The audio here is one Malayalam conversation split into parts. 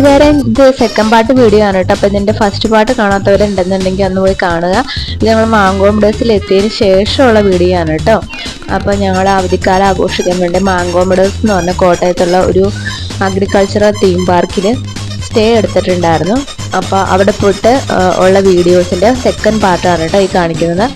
കൂട്ടുകാരൻ ഇത് സെക്കൻഡ് പാർട്ട് വീഡിയോ ആണ് കേട്ടോ. അപ്പോൾ ഇതിന്റെ ഫസ്റ്റ് പാർട്ട് കാണാത്തവരുണ്ടെന്നുണ്ടെങ്കിൽ അന്ന് പോയി കാണുക. ഇത് ഞങ്ങൾ മാങ്കോം ഡേസിൽ എത്തിയതിന് ശേഷമുള്ള വീഡിയോ ആണ് കേട്ടോ. അപ്പോൾ ഞങ്ങൾ അവധിക്കാലം ആഘോഷിക്കാൻ വേണ്ടി മാങ്കോം ഡേസ് എന്ന് പറഞ്ഞ കോട്ടയത്തുള്ള ഒരു അഗ്രികൾച്ചറൽ തീം പാർക്കിൽ സ്റ്റേ എടുത്തിട്ടുണ്ടായിരുന്നു. അപ്പോൾ അവിടെ പോയിട്ട് ഉള്ള വീഡിയോസിന്റെ സെക്കൻഡ് പാർട്ടാണ് കേട്ടോ ഈ കാണിക്കുന്നത്.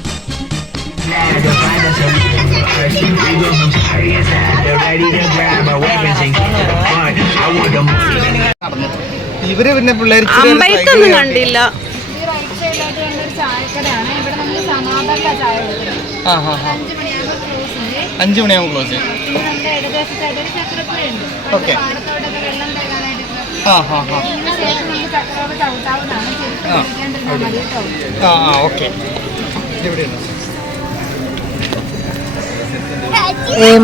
ഇവര് പിന്നെ പിള്ളേർ കണ്ടില്ല. 5 മണിയാകുമ്പോൾ ക്ലോസ്. ഓക്കെ. ഓക്കെ.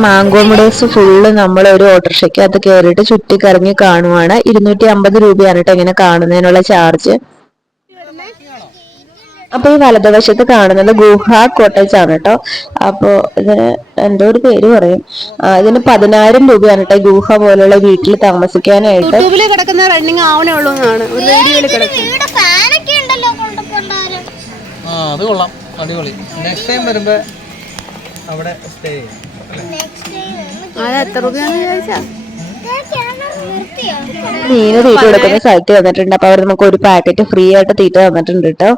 മാങ്കോം ഡേസ് ഫുള്ള് നമ്മൾ ഒരു ഓട്ടോറിക്ഷയ്ക്കകത്ത് കയറിയിട്ട് ചുറ്റിക്കറങ്ങി കാണുവാണ്. 250 രൂപയാണ് കേട്ടോ ഇങ്ങനെ കാണുന്നതിനുള്ള ചാർജ്. അപ്പൊ ഈ വലതുവശത്ത് കാണുന്നത് ഗുഹ കോട്ടേജ് ആണ് കേട്ടോ. അപ്പൊ ഇതിന് എന്തോ ഒരു പേര് പറയും. ഇതിന് 10,000 രൂപയാണ് കേട്ടോ ഗുഹ പോലുള്ള വീട്ടിൽ താമസിക്കാനായിട്ട്. അത് കൊള്ളാം, അടിപൊളി. നെക്സ്റ്റ് ടൈം വരുമ്പോ അവിടെ സ്റ്റേ ചെയ്യാം. മീന് തീറ്റ കൊടുക്കുന്ന സ്ഥലത്ത് വന്നിട്ടുണ്ട്. അപ്പൊ അവർ നമുക്ക് ഒരു പാക്കറ്റ് ഫ്രീ ആയിട്ട് തീറ്റ തന്നിട്ടുണ്ട് കേട്ടോ.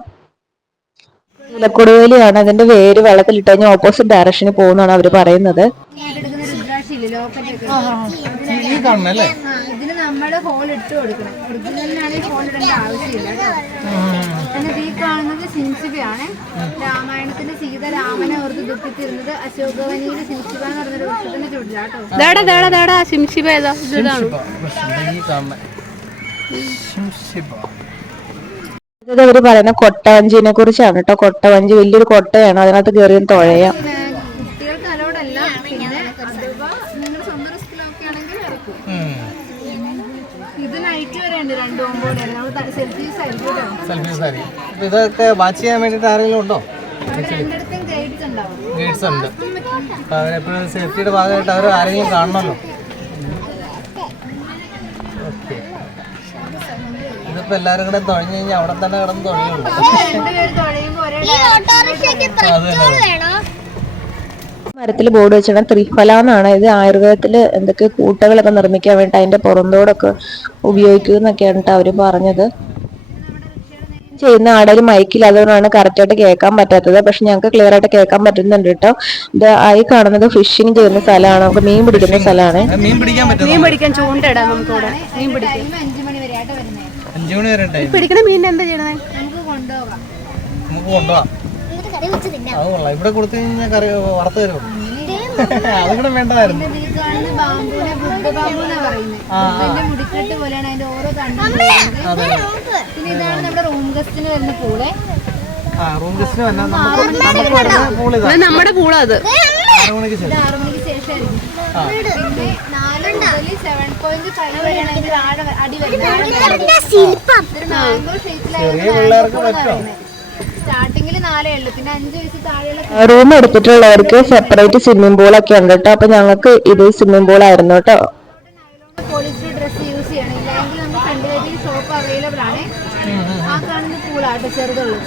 മുലക്കൊടുവേലിയാണ്. അതിന്റെ വേര് വെള്ളത്തിലിട്ട് കഴിഞ്ഞാൽ ഓപ്പോസിറ്റ് ഡയറക്ഷനിൽ പോകുന്നതാണ് അവര് പറയുന്നത്. ഇതിന് നമ്മള് ഹോൾ ഇട്ട് കൊടുക്കണം. ഒറിജിനലിനാണെങ്കിൽ ഹോൾ ഇടേണ്ട ആവശ്യമില്ല. ഈ കാണുന്നത് സിംസിബയാണ്. രാമായണത്തിന്റെ സീത രാമനെ ഓർത്ത് ദുഃഖിച്ചിരുന്നത് അശോകവനിയിലെ സിംസിബ എന്ന് പറഞ്ഞൊരു വൃക്ഷത്തിന്റെ ചുവട്ടിലാട്ടോ. ഇത് അവര് പറയുന്ന കൊട്ടവഞ്ചിനെ കുറിച്ചാണ് കേട്ടോ. കൊട്ടവഞ്ചി വലിയൊരു കൊട്ടയാണ്, അതിനകത്ത് കയറി തുഴയാം. കുട്ടികൾക്ക് അലോടല്ല. പിന്നെ അഥവാ നിങ്ങൾ സ്വന്തം റിസ്കിലൊക്കെ ആണെങ്കിൽ ഇറക്കും. ഇത് നൈറ്റ് വരെ ഉണ്ട്. 2 ഓമ്പോടെ സെൽഫീസ് ആയിരിക്കും. ഇതൊക്കെ വാച്ച് ചെയ്യാൻ വേണ്ടിട്ട് ആരെങ്കിലും ഉണ്ടോ? രണ്ടിടത്തും ഗൈഡ്സ് ഉണ്ടാവും. ഗൈഡ്സ് ഉണ്ട്. അവരെപ്പോഴും സേഫ്റ്റിയുടെ ഭാഗമായിട്ട് അവർ ആരെങ്കിലും കാണണമല്ലോ. ഇതിപ്പോ എല്ലാരും കൂടെ തുഴഞ്ഞു കഴിഞ്ഞാൽ അവിടെ തന്നെ കിടന്ന് തുഴയുള്ളൂ. മരത്തിൽ ബോർഡ് വെച്ചാണ് ത്രിഫല എന്നാണ്. ഇത് ആയുർവേദത്തിൽ എന്തൊക്കെ കൂട്ടകളൊക്കെ നിർമ്മിക്കാൻ വേണ്ടി അതിന്റെ പുറന്തോടൊക്കെ ഉപയോഗിക്കുന്നൊക്കെയാണ് കേട്ടോ അവര് പറഞ്ഞത്. ചെയ്യുന്ന ആടൊരു മൈക്കിൽ അതുകൊണ്ടാണ് കറക്റ്റായിട്ട് കേൾക്കാൻ പറ്റാത്തത്. പക്ഷെ ഞങ്ങൾക്ക് ക്ലിയർ ആയിട്ട് കേൾക്കാൻ പറ്റുന്നുണ്ട് കേട്ടോ. ഇത് ആയി കാണുന്നത് ഫിഷിങ് ചെയ്യുന്ന സ്ഥലമാണ്, നമുക്ക് മീൻ പിടിക്കുന്ന സ്ഥലമാണ്. മീൻ പിടിക്കാൻ ചൂണ്ടയിടാം നമുക്ക് ഇവിടെ. മീൻ പിടിക്കാൻ 5 മണി വരെ ആയിട്ട് വരുന്നത്. 5 മണി വരെ പിടിക്കണ മീൻ എന്താ ചെയ്യണേ? നമുക്ക് കൊണ്ടുപോകാം. അത് കൊള്ളാം. ഇവിടെ കൊടുത്തു കഴിഞ്ഞാൽ കറി വറുത്ത് തരും. അതുകൂടെ വേണ്ടതായിരുന്നു. മുടിക്കെട്ട് പോലെയാണ് അതിന്റെ ഓരോ കണ്ടും. പിന്നെ ഇതാണ് നമ്മുടെ റൂം ഗസ്റ്റിന് വരുന്ന പൂള്. നമ്മുടെ പൂളത് 6 മണിക്ക് ശേഷം. 6 മണിക്ക് ശേഷമായിരിക്കും. പിന്നെ 4 മുതൽ 7.5 വരെയാണ് അതിന്റെ അടി വരുന്നത്. മാംഗോ ഷേപ്പിലായിരുന്നു സ്റ്റാർട്ടിങ്ങിൽ 4 പിന്നെ 5 വയസ്സ് താഴെയുള്ള റൂം എടുത്തിട്ടുള്ളവർക്ക് സെപ്പറേറ്റ് സ്വിമ്മിംഗ് പൂൾ ഒക്കെ ഉണ്ട് കേട്ടോ. അപ്പൊ ഞങ്ങൾക്ക് ഇത് സ്വിമ്മിംഗ് പൂൾ ആയിരുന്നു കേട്ടോ. പോളിസ്റ്റർ ഡ്രസ് യൂസ് ചെയ്യണം. ഇല്ലെങ്കിൽ നമുക്ക് ഫ്രണ്ട് ഷോപ്പ് അവൈലബിൾ ആണ്. ആ കാണുന്ന പൂളാട്ടോ ചെറുതുള്ളത്.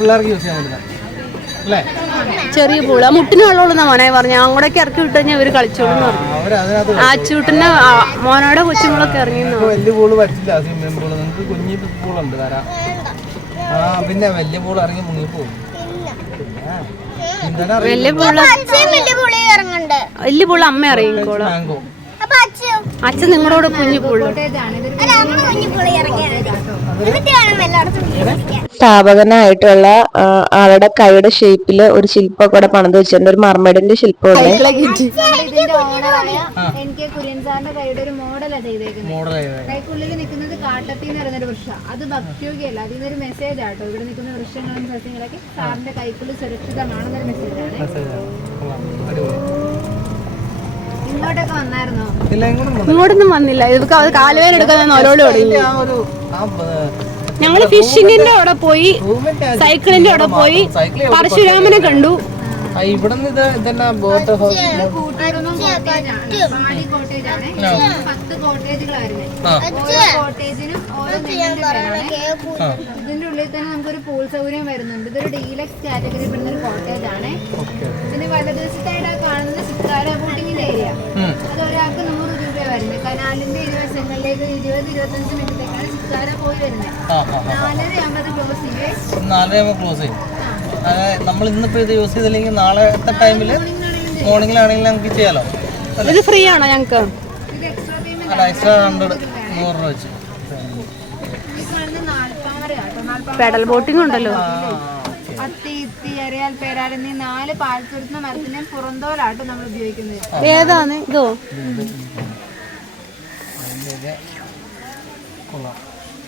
പിള്ളേർക്ക് യൂസ് ചെയ്യാൻ പറ്റുന്ന ചെറിയ പൂള. മുട്ടിന് വെള്ളമുള്ള മോനെ പറഞ്ഞു. അങ്ങോട്ടേക്ക് ഇറക്കി വിട്ട് കഴിഞ്ഞാൽ അവര് കളിച്ചോളൂ പറഞ്ഞു. ആ ചൂട്ടിന്റെ മോനോടെ കൊച്ചുങ്ങളൊക്കെ ഇറങ്ങി. വലിയ പൂള് പറ്റില്ല. സ്വിമ്മിംഗ് പൂള് നിങ്ങൾക്ക് കുഞ്ഞി പൂളുണ്ട് തരാം. പിന്നെ വലിയ പൂള് ഇറങ്ങി മുങ്ങിപ്പോകും. വലിയ പൂള അമ്മ ഇറങ്ങിക്കോളൂ. അച്ഛൻ നിങ്ങളോട് കുഞ്ഞു പൂള്. സ്ഥാപകനായിട്ടുള്ള ആളുടെ കൈയുടെ ഷേപ്പില് ഒരു ശില്പം കൂടെ പണിത് വെച്ചിട്ടുണ്ട്. ഒരു മർമേഡിന്റെ ശില്പമുണ്ട്. ഇതിന്റെ ഓണറായ എനിക്ക് കുര്യൻ സാറിന്റെ കൈയുടെ ഒരു മോഡലാണ് ചെയ്തേക്കുന്നത്. കൈക്കുള്ളിൽ നിൽക്കുന്നത് കാട്ടത്തി എന്ന് പറയുന്നൊരു വൃക്ഷം. അത് ഭക്ഷ്യോഗ്യമല്ല. അതിനൊരു മെസ്സേജ് ആട്ടോ. ഇവിടെ നിൽക്കുന്ന വൃക്ഷങ്ങളും സസ്യങ്ങളൊക്കെ സാറിന്റെ കൈക്കുള്ളിൽ സുരക്ഷിതമാണെന്നൊരു മെസ്സേജാണ്. ഇങ്ങോട്ടൊക്കെ വന്നായിരുന്നോ? ഇങ്ങോട്ടൊന്നും വന്നില്ല. ഇതൊക്കെ കാലുവേന എടുക്കാൻ നോലോട് തുടങ്ങി. ഞങ്ങള് ഫിഷിങ്ങിന്റെ അവിടെ പോയി, സൈക്കിളിന്റെ അവിടെ പോയി, പരശുരാമനെ കണ്ടു. ഇവിടെ നിന്ന് ഇതെന്നാ ബോട്ട് ഹൗസ് കൂട്ടുകുടുംബം കോട്ടേജാണ്. കോട്ടേജ് ആണ്. 10 കോട്ടേജുകളായിരുന്നു. ഓരോ കോട്ടേജിനും ഓരോ ഇതിന്റെ ഉള്ളിൽ തന്നെ നമുക്കൊരു പൂൾ സൗകര്യം വരുന്നുണ്ട്. ഇതൊരു ഡീലക്സ് കാറ്റഗറി പെടുന്ന ഒരു കോട്ടേജ് ആണ്. പിന്നെ വലതുവശത്തായിട്ട് കാണുന്നത് ശിക്കാര ബോട്ടിങ്ങിന്റെ ഏരിയ. അത് ഒരാൾക്ക് 100 രൂപ വരുന്നത്. കനാലിന്റെ ഇരുവശങ്ങളിലേക്ക് 20-25 മിനിറ്റേക്കാണ് ശിക്കാര പോയി വരുന്നത്. 4:50 ക്ലോസ് ചെയ്യും. നമ്മൾ ഇന്നിപ്പോ ഇത് യൂസ് ചെയ്തില്ലെങ്കിൽ നാളത്തെ ടൈമില് മോർണിംഗിലാണെങ്കിലും നമുക്ക് ചെയ്യാലോ. ഇത് ഫ്രീ ആണോ ഞങ്ങൾക്ക്? എക്സ്ട്രാ 100 രൂപ വെച്ച്. പെഡൽ ബോട്ടിംഗ് ഉണ്ടല്ലോ. അത്തി ഇത്തി എറിയാൽ പേരാൽ എന്നീ 4 പാൽച്ചുരുന്ന മരത്തിന്റെ പുറന്തോലാട്ടോ നമ്മൾ ഉപയോഗിക്കുന്നത്. ഏതാണ് ഇതോ?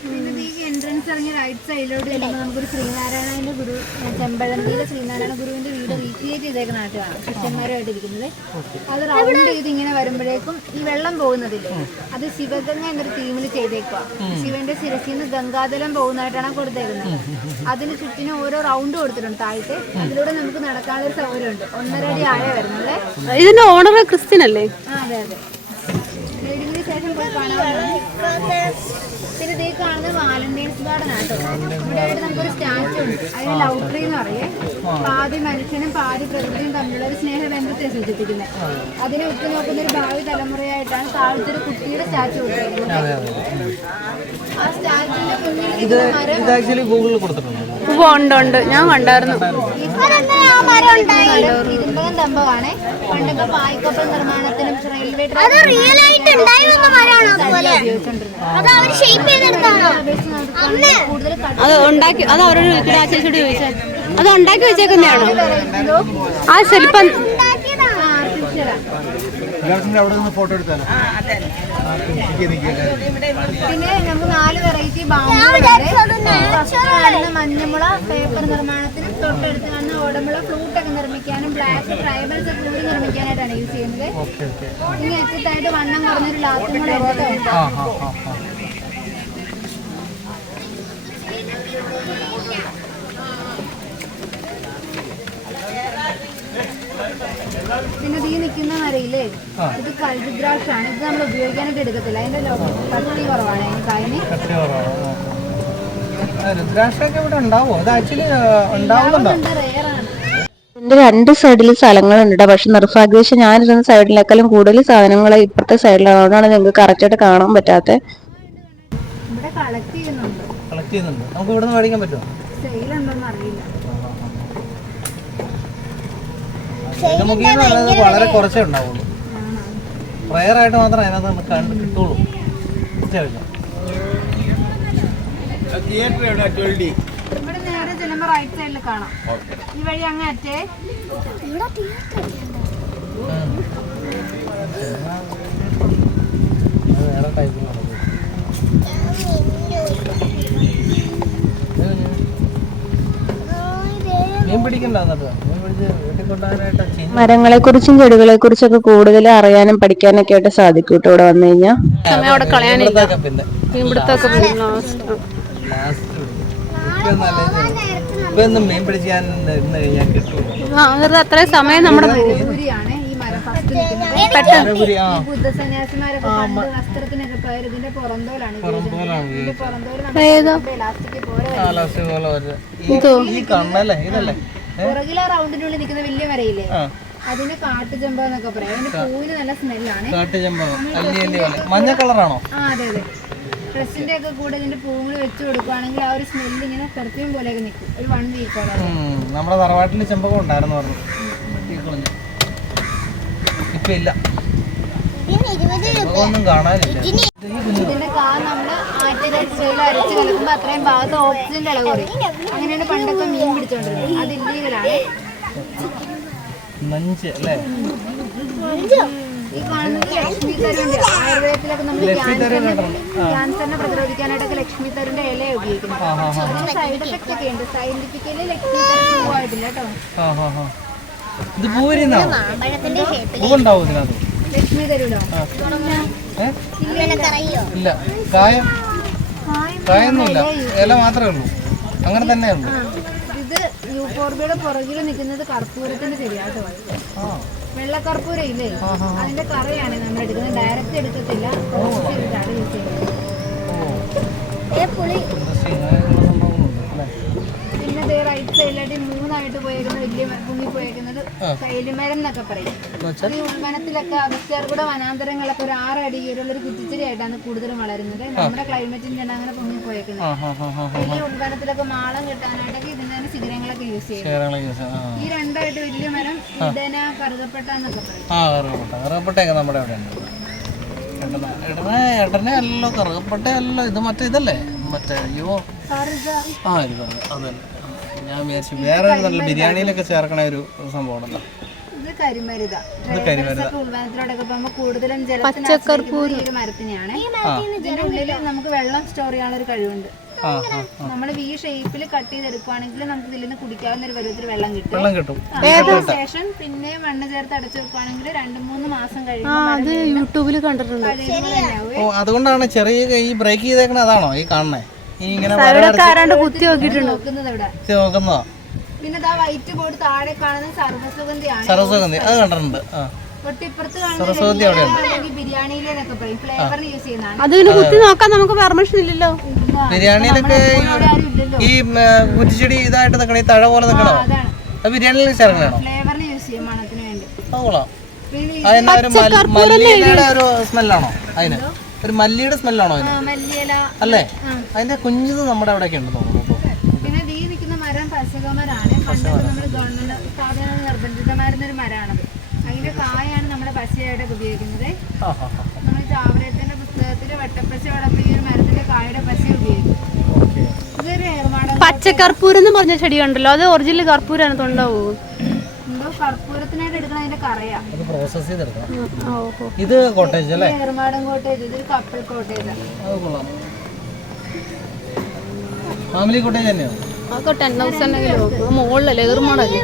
പിന്നെ ഈ എൻട്രൻസ് ഇറങ്ങി റൈറ്റ് സൈഡിലോട്ട് ചെല്ലുമ്പോൾ നമുക്കൊരു ശ്രീനാരായണന്റെ ഗുരു, ചെമ്പഴന്തിയിലെ ശ്രീനാരായണ ഗുരുവിന്റെ വീട് റീക്രിയേറ്റ് ചെയ്തേക്കുന്ന നാട്ടിലാണ് ശിഷ്യന്മാരുമായിട്ട് ഇരിക്കുന്നത്. അത് റൗണ്ട് ചെയ്ത് ഇങ്ങനെ വരുമ്പോഴേക്കും ഈ വെള്ളം പോകുന്നതില്ലേ, അത് ശിവഗംഗ എന്നൊരു തീമിൽ ചെയ്തേക്കുക. ശിവന്റെ ശിരസിൽ നിന്ന് ഗംഗാജലം പോകുന്നതായിട്ടാണ് കൊടുത്തേക്കുന്നത്. അതിന് ചുറ്റിനും ഓരോ റൗണ്ട് കൊടുത്തിട്ടുണ്ട് താഴത്തെ. അതിലൂടെ നമുക്ക് നടക്കാനുള്ള ഒരു സൗകര്യമുണ്ട്. 1.5 അടി ആഴ വരുന്നത്. ഇതിന്റെ ഓണർ ക്രിസ്ത്യൻ അല്ലേ? അതെ അതെ. റീഡിങ്ങിന് ശേഷം പോയി കാണാവുന്നതാണ്. പിന്നെ ഇതേ കാണുന്നത് വാലന്റൈൻസ് ഗാർഡൻ ആട്ടോ. ഇവിടെ ആയിട്ട് നമുക്കൊരു സ്റ്റാച്ചു ഉണ്ട്. അതിന് ലവ് ട്രീ എന്ന് പറയേ. പാതി മനുഷ്യനും പാതി പ്രകൃതിയും തമ്മിലുള്ള ഒരു സ്നേഹബന്ധത്തെ സൂചിപ്പിക്കുന്നത്. അതിനെ ഉറ്റുനോക്കുന്ന ഒരു ഭാവി തലമുറയായിട്ടാണ് താഴത്തൊരു കുട്ടിയുടെ സ്റ്റാച്ചു കൊടുത്തിരിക്കുന്നത്. ആ സ്റ്റാച്ചുവിന്റെ മുന്നിൽ ഗൂഗിളിൽ കൊടുത്തിട്ടുണ്ട്. ഉണ്ട്, ഞാൻ കണ്ടായിരുന്നു. ഇരുമ്പകം തമ്പമാണ്. പണ്ടൊക്കെ പായ്ക്കപ്പൽ നിർമ്മാണത്തിനും റെയിൽവേ അത് ഉണ്ടാക്കി, അത് അവരോട് ചേച്ചിയോട് ചോദിച്ചാൽ അത് ഉണ്ടാക്കി വെച്ചേക്കുന്നതാണോ? ആ ശില്പം ഫോട്ടോ എടുത്താലോ? പിന്നെ നമുക്ക് 4 വെറൈറ്റി മഞ്ഞമുള പേപ്പർ നിർമ്മാണത്തിനും തൊട്ടടുത്ത് കാണുന്ന ഓടമുള ഫ്ലൂട്ടൊക്കെ നിർമ്മിക്കാനും ബ്ലാക്ക് ട്രൈബൽസ് കൂടി നിർമ്മിക്കാനായിട്ടാണ് യൂസ് ചെയ്യുന്നത്. ഇനി അറ്റത്തായിട്ട് വണ്ണം കുറഞ്ഞൊരു ലാത്തും കൂടെ ഉണ്ട്. പിന്നെ ഈ നിൽക്കുന്ന മരയില്ലേ, ഇത് കൽദ്രാക്ഷാണ്. ഇത് നമ്മൾ ഉപയോഗിക്കാനായിട്ട് എടുക്കത്തില്ല. അതിന്റെ കട്ടി കുറവാണ്. അതിന് കായന് റെയറാണ്. ഇതിന്റെ 2 സൈഡിൽ സ്ഥലങ്ങളുണ്ട്. പക്ഷെ നിർഭാഗ്യവശാൽ ഞാനിരുന്ന സൈഡിലേക്കാളും കൂടുതൽ സാധനങ്ങൾ ഇപ്പുറത്തെ സൈഡിലാണ്. അതുകൊണ്ടാണ് നിങ്ങൾക്ക് കറക്റ്റായിട്ട് കാണാൻ പറ്റാത്ത. ഇവിടെ കളക്ട് ചെയ്യുന്നുണ്ട്. നമുക്ക് ഇവിടെ നിന്ന് മേടിക്കാൻ പറ്റുമോ? സെയിൽ ഉണ്ടോന്ന് അറിയില്ല. വളരെ കുറച്ചേ ഉണ്ടാവുള്ളൂ. റയർ ആയിട്ട് മാത്രമേ അതിനകത്ത് നമുക്ക് കിട്ടുള്ളൂ. ഇവിടെ നേരെ ചെല്ലുമ്പോ റൈറ്റ് സൈഡിൽ കാണാം. ഈ വഴി അങ്ങ് അറ്റേ വേറെ ടൈപ്പ് മീൻ പിടിക്കണ്ട. മരങ്ങളെ കുറിച്ചും ചെടികളെ കുറിച്ചൊക്കെ കൂടുതൽ അറിയാനും പഠിക്കാനൊക്കെ ആയിട്ട് സാധിക്കും കേട്ടോ ഇവിടെ വന്നു കഴിഞ്ഞാൽ. സമയം അവിടെ കളയാനില്ല. മീൻപിടുത്തമൊക്കെ മീൻ പിടിക്കാൻ അത്രയും സമയം നമ്മുടെ ദൂരിയാണ് ഈ മരം ഫസ്റ്റ് നിൽക്കുന്നത്. ബുദ്ധസന്യാസിമാരൊക്കെ പണ്ട് വസ്ത്രത്തിനൊക്കെ പോയത് ഇതിന്റെ പുറന്തോലാണ്. പുറകിലെ റൗണ്ടിനുള്ളിൽ നിൽക്കുന്ന വലിയ മരയില്ലേ, അതിന് കാട്ടുചെമ്പ എന്നൊക്കെ പറയാം. അതിന്റെ പൂവിന് നല്ല സ്മെല്ലാണ്. മഞ്ഞ കളറാണോ? അതെ അതെ. ഡ്രസ്സിന്റെ ഒക്കെ കൂടെ ഇതിന്റെ പൂവുകൾ വെച്ച് കൊടുക്കുകയാണെങ്കിൽ ആ ഒരു സ്മെല്ല് ഇങ്ങനെ പെർഫ്യൂം പോലെയൊക്കെ നിൽക്കും. ഒരു 1 വീക്കോളം. നമ്മുടെ തറവാട്ടിൽ ചെമ്പകം ഉണ്ടായിരുന്നു പറഞ്ഞു. ഇപ്പൊ ഇല്ല, ഒന്നും കാണാനില്ല. ഇതിന്റെ കാ നമ്മള് ആറ്റിൽ അരച്ച് കലക്കുമ്പോ അത്രയും ഭാഗത്ത് ഓക്സിജന്റെ ഇളവ് കുറയും. അങ്ങനെയാണ് പണ്ടൊക്കെ മീൻ പിടിച്ചോണ്ടിരുന്നത്. അത് ഇല്ലീഗലാണ്. ഈ കാണുന്നത് ലക്ഷ്മി തരുവിന്റെ ആയുർവേദത്തിലൊക്കെ നമ്മൾ ക്യാൻസറിനെ പ്രതിരോധിക്കാനായിട്ടൊക്കെ ലക്ഷ്മി തരുവിന്റെ ഇല ഉപയോഗിക്കുന്നത്. അതിന് സൈഡ് എഫക്റ്റ് ഒക്കെ ഉണ്ട്. സയന്റിഫിക്കലി ലക്ഷ്മി തരു പൂവായിട്ടില്ല കേട്ടോ. ലക്ഷ്മി തരുവിലോ ഇല്ല, കായൊന്നുമില്ല, ഇല മാത്രമേ ഉള്ളൂ. അങ്ങനെ തന്നെയുള്ളൂ. ഇത് യൂഫോർബിയുടെ പുറകിൽ നിൽക്കുന്നത് കർപ്പൂരത്തിന്റെ ചെടിയാട്ടോ. വെള്ളക്കർപ്പൂരം ഇല്ലേ, അതിന്റെ കറയാണ് നമ്മൾ എടുക്കുന്നത്. ഡയറക്റ്റ് എടുക്കത്തില്ല, പ്രോസസ് ചെയ്തിട്ടാണ് യൂസ് ചെയ്യുന്നത്. പിന്നെ റൈറ്റ് സൈഡിലായിട്ട് 3 പോയേക്കുന്നത് വലിയ പൊങ്ങി പോയേക്കുന്നത് കൈലിമരം എന്നൊക്കെ പറയും. ഈ ഉൾവനത്തിലൊക്കെ അഗസ്ത്യാർകൂട വനാന്തരങ്ങളൊക്കെ ഒരു 6 അടി ഉള്ളൊരു കുറ്റിച്ചെടി ആയിട്ടാണ് കൂടുതലും വളരുന്നത്. നമ്മുടെ ക്ലൈമറ്റിന്റെ അങ്ങനെ പൊങ്ങി പോയേക്കുന്നത്. ഈ ഉൾവനത്തിലൊക്കെ മാളം കിട്ടാനായിട്ടൊക്കെ ഇതിന്റെ ശിഖരങ്ങളൊക്കെ യൂസ് ചെയ്യും. ഈ 2 വലിയ മരം ഇടന കറുകപ്പെട്ട എന്നൊക്കെ പറയും. നമ്മുടെ അവിടെ ഉണ്ട്. എടനല്ലോ കറുകപ്പെട്ടല്ലോ. ഇത് മറ്റേ ഇതല്ലേ, മറ്റേ അയ്യോ ഇത് അതല്ലേ. ഞാൻ വിചാരിച്ചു വേറെ നല്ല ബിരിയാണിയിലൊക്കെ ചേർക്കണ ഒരു സംഭവം. ഇത് കരിമരുത. ഉൾവനത്തിലോടൊക്കെ പോകുമ്പോൾ കൂടുതലും ജലത്തിന് മരത്തിനെയാണ്. ഇതിന്റെ ഉള്ളിൽ നമുക്ക് വെള്ളം സ്റ്റോർ ചെയ്യാനുള്ള ഒരു കഴിവുണ്ട്. നമ്മൾ ഈ ഷേപ്പിൽ കട്ട് ചെയ്തെടുക്കുവാണെങ്കിൽ നമുക്ക് ഇതിൽ നിന്ന് കുടിക്കാവുന്ന ഒരു പരുവത്തിൽ വെള്ളം കിട്ടും. ശേഷം പിന്നെ മണ്ണ് ചേർത്ത് അടച്ചു വെക്കുവാണെങ്കിൽ 2-3 മാസം കഴിയുമ്പോൾ യൂട്യൂബിൽ കണ്ടിട്ടുണ്ട്. അതുകൊണ്ടാണ് ചെറിയ ഈ ബ്രേക്ക് ചെയ്തേക്കണ. അതാണോ ഈ കാണണേ? ഇങ്ങനെ കുത്തി നോക്കുന്നത് ഇവിടെ നോക്കുന്നോ? പിന്നെ വൈറ്റ് ബോർഡ് താഴെ കാണുന്നത് സർവ്വസുഗന്ധിയാണ്. സർവ്വസുഗന്ധി അത് കണ്ടിട്ടുണ്ട്. തൊട്ടിപ്പുറത്ത് കാണുന്നത് ബിരിയാണിയിലൊക്കെ പറയും, ഫ്ലേവറിന് യൂസ് ചെയ്യുന്നതാണ്. അതിന് കുത്തി നോക്കാൻ നമുക്ക് പെർമിഷൻ ഇല്ലല്ലോ. ബിരിയാണിയിലൊക്കെ ഈ കുറ്റിച്ചെടി ഇതായിട്ട് നിൽക്കണ, ഈ തഴ പോലെ നിൽക്കണോ? അത് ബിരിയാണിയിൽ ചേർക്കണോ? ഫ്ലേവറിന് യൂസ് ചെയ്യും, മണത്തിന് വേണ്ടി. മല്ലിയുടെ ഒരു സ്മെല്ലാണോ അതിന്? ഒരു മല്ലിയുടെ സ്മെല്ലാണോ അതിന്? അല്ലേ? അതിന്റെ കുഞ്ഞത് നമ്മുടെ അവിടെയൊക്കെ ഉണ്ട് തോന്നുന്നു. പിന്നെ ഈ നിൽക്കുന്ന മരം പശകമരാണ്. പണ്ടൊക്കെ നമ്മുടെ ഗവൺമെന്റ് സ്ഥാപന നിർബന്ധിതമായിരുന്ന ഒരു മരമാണത്. അതിന്റെ കായാണ് നമ്മുടെ പശയായിട്ട് ഉപയോഗിക്കുന്നത്. നമ്മൾ ചാവറയത്തിന്റെ പുസ്തകത്തില് വട്ടപ്പശയോടൊപ്പം ഈ ഒരു മരത്തിന്റെ കായുടെ പശ ഉപയോഗിക്കും. ഇതൊരു ഏർമാടം. പച്ചക്കർപ്പൂരം എന്ന് പറഞ്ഞ ചെടി ഉണ്ടല്ലോ, അത് ഒറിജിനൽ കർപ്പൂരാണ് തൊണ്ടാവോ? എന്തോ കർപ്പൂരത്തിനായിട്ട് എടുക്കണ അതിന്റെ കറയാ. ഇത് കോട്ടേജ് അല്ലേ? ഏർമാടം കോട്ടേജ്. ഇതൊരു കപ്പിൾ കോട്ടേജ്. ഫാമിലി കോട്ടേജ് തന്നെയാണ്. 10,000 മുകളിലല്ലേ ഏർമാടല്ലേ,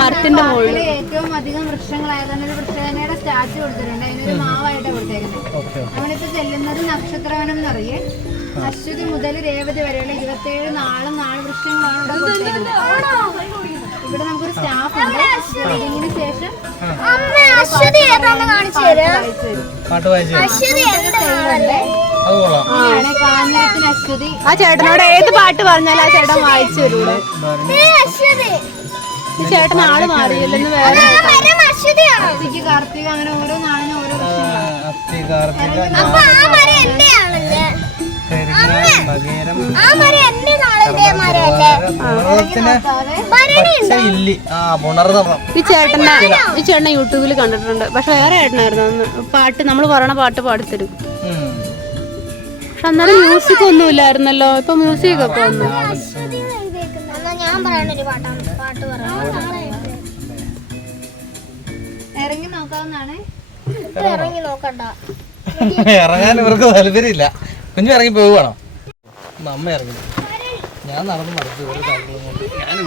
മരത്തിന്റെ മുകളിൽ. ഏറ്റവും അധികം വൃക്ഷങ്ങളായതാണ് ഒരു വൃക്ഷകന്യയുടെ സ്റ്റാച്ചു കൊടുത്തിട്ടുണ്ട്. അതിനൊരു മാവായിട്ട് കൊടുത്തേക്കുന്നത്. നമ്മളിപ്പോ ചെല്ലുന്നത് നക്ഷത്രവനം എന്ന് പറയേ. അശ്വതി മുതൽ രേവതി വരെയുള്ള 27 നാളും 4 വൃക്ഷങ്ങളാണ് ഇവിടെ കൊടുത്തേക്കുന്നത്. ഇവിടെ നമുക്കൊരു സ്റ്റാഫ് ഉണ്ട്. ഇതിന് ശേഷം കാഞ്ഞിരത്തിന് അശ്വതി. ആ ചേട്ടനോട് ഏത് പാട്ട് പറഞ്ഞാലും ആ ചേട്ടൻ വായിച്ചു തരൂടെ. ഈ ചേട്ടൻ ആള് മാറിയില്ലെന്ന് വേറെ കാർത്തിക അങ്ങനെ ഓരോ നാളിനും ഓരോ ഈ ചേട്ടനെ യൂട്യൂബിൽ കണ്ടിട്ടുണ്ട്. പക്ഷെ വേറെ ചേട്ടനായിരുന്നു അന്ന് പാട്ട് നമ്മൾ പറയണ പാട്ട് പാടിത്തരും. പക്ഷെ അന്നേരം മ്യൂസിക് ഒന്നും ഇല്ലായിരുന്നല്ലോ. ഇപ്പൊ മ്യൂസിക് ഒക്കെ വന്നു. ഇറങ്ങി നോക്കാവുന്നതാണ്. ഇറങ്ങാൻ ഇവർക്ക് താല്പര്യമില്ല. കുഞ്ഞു ഇറങ്ങി പോവുകയാണോ? അമ്മ ഇറങ്ങി. ഞാൻ നടന്നു മടുത്തു.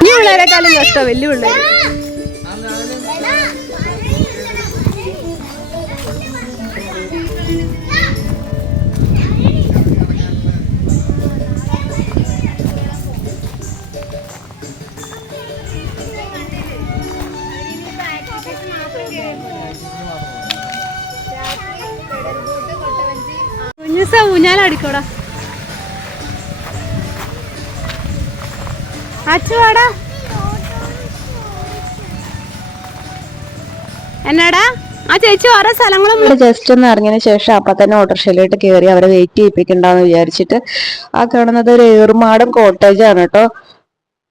ഈ പിള്ളേരെക്കാളും കഷ്ടം വലിയ പിള്ളേർ. ഊഞ്ഞാലടിക്കോടാ അച്ചുവാടാ. എന്നാടാ ആ ചേച്ചി ഓരോ സ്ഥലങ്ങളും ജസ്റ്റ് ഒന്ന് ഇറങ്ങിയതിന് ശേഷം അപ്പൊ തന്നെ ഓട്ടോറിക്ഷയിലോട്ട് കയറി അവരെ വെയിറ്റ് ചെയ്യിപ്പിക്കണ്ടെന്ന് വിചാരിച്ചിട്ട് ആ കാണുന്നത് ഒരു ഏറുമാടം കോട്ടേജ് ആണ് കേട്ടോ.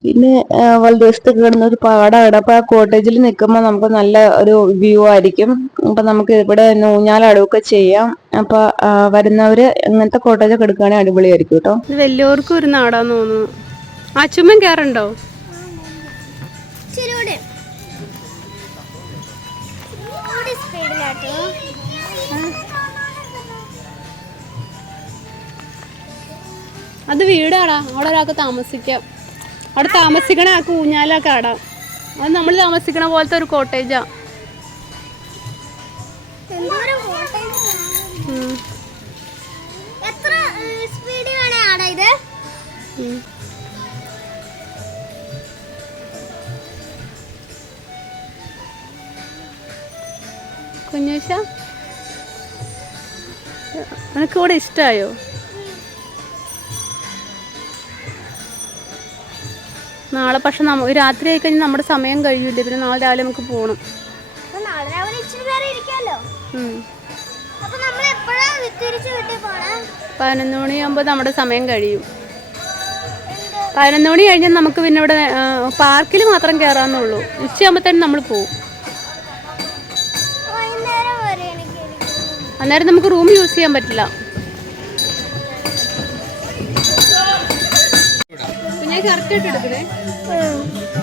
പിന്നെ വലതുവശത്ത് കിടന്ന ഒരു പാടാണ്. അപ്പൊ ആ കോട്ടേജിൽ നിൽക്കുമ്പോൾ നമുക്ക് നല്ല ഒരു വ്യൂ ആയിരിക്കും. അപ്പൊ നമുക്ക് ഇവിടെ ഊഞ്ഞാലടുകയൊക്കെ ചെയ്യാം. അപ്പൊ വരുന്നവര് ഇങ്ങനത്തെ കോട്ടേജൊക്കെ എടുക്കുകയാണെങ്കിൽ അടിപൊളിയായിരിക്കും കേട്ടോ. വലിയവർക്കും ഒരു നാടാന്ന് തോന്നുന്നു. അച്ചുമ്മൻ കേറുണ്ടോ? അത് വീടാടാ, അവിടെ ഒരാൾക്ക് താമസിക്കാം. അവിടെ താമസിക്കണ ആൾക്ക് ഊഞ്ഞാലൊക്കെ ആടാം. അത് നമ്മൾ താമസിക്കണ പോലത്തെ ഒരു കോട്ടേജാ. കുഞ്ഞൂശ നിനക്ക് ഇവിടെ ഇഷ്ടമായോ? നാളെ പക്ഷെ രാത്രി ആയി കഴിഞ്ഞാൽ നമ്മുടെ സമയം കഴിയൂല്ലേ, പിന്നെ നാളെ രാവിലെ നമുക്ക് പോകണം. 11 മണിയാകുമ്പോൾ നമ്മുടെ സമയം കഴിയും. 11 മണി കഴിഞ്ഞാൽ നമുക്ക് പിന്നെ ഇവിടെ പാർക്കിൽ മാത്രം കയറാമെന്നുള്ളൂ. ഉച്ചയാകുമ്പോഴത്തേനും നമ്മൾ പോകും. അന്നേരം നമുക്ക് റൂം യൂസ് ചെയ്യാൻ പറ്റില്ല. പിന്നെ കറക്റ്റ് ആയിട്ട് എടുക്കണേ.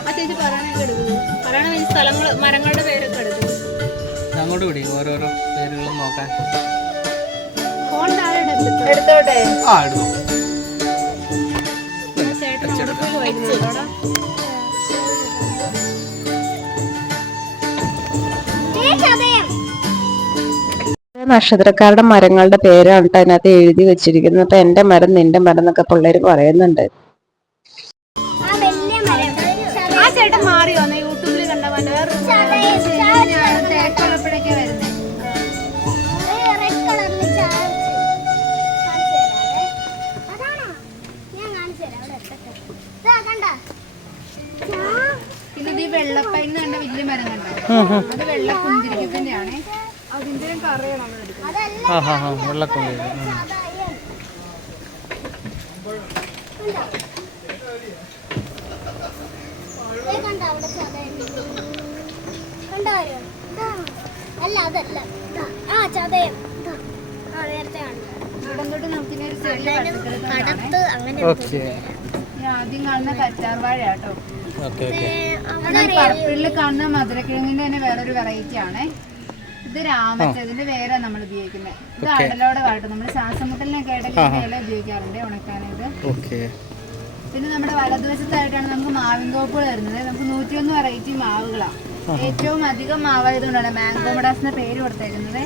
ആ ചേച്ചി പറയണൊക്കെ എടുക്കുന്നു. പറയണ സ്ഥലങ്ങൾ മരങ്ങളുടെ പേരൊക്കെ എടുക്കുന്നു. അങ്ങോട്ട് വിടി ഓരോരോ പേരുകളും നോക്കാൻ. ഫോൺ താഴെ എടുത്തോട്ടെ. ആ എടുത്തു. ചേട്ടൻ അവിടെ വൈകുന്നുണ്ടോടാ? നക്ഷത്രക്കാരുടെ മരങ്ങളുടെ പേരാണ് കേട്ടോ അതിനകത്ത് എഴുതി വെച്ചിരിക്കുന്നത്. അപ്പൊ എന്റെ മരം നിന്റെ മരം എന്നൊക്കെ പിള്ളേര് പറയുന്നുണ്ട്. ആ ചേട്ടൻ മാറിയോ യൂട്യൂബിൽ കണ്ടവന്റെ ഇത് ഈ വെള്ളപ്പൈന്ന് കണ്ട വലിയ മരം കണ്ടോ? അത് വെള്ള കുന്തിരിക്കത്തിന്റെയാണ്. അതിന്റെ കറയാണ് നമ്മൾ എടുക്കുന്നത്. വെള്ളക്കൊള്ളി. ആദ്യം കാണുന്ന കറ്റാർവാഴയാട്ടോ. പർപ്പിളില് കാണുന്ന മധുരക്കിഴങ്ങിന്റെ തന്നെ വേറൊരു വെറൈറ്റി ആണ്. ഇത് രാമച്ച, ഇതിന്റെ വേറെ നമ്മൾ ഉപയോഗിക്കുന്നത്. ഇത് അടലോടെ കാട്ടും. നമ്മൾ ശ്വാസമുട്ടലിനൊക്കെ ഇടയ്ക്ക് ഇല ഉപയോഗിക്കാറുണ്ട് ഉണക്കാനായിട്ട്. പിന്നെ നമ്മുടെ വലതുവശത്തായിട്ടാണ് നമുക്ക് മാവിൻകോപ്പുകൾ വരുന്നത്. നമുക്ക് 101 വെറൈറ്റി മാവുകളാണ്. ഏറ്റവും അധികം മാവായതുകൊണ്ടാണ് മാംഗോ മൊഡാസ് എന്ന പേര് കൊടുത്തേക്കുന്നത്.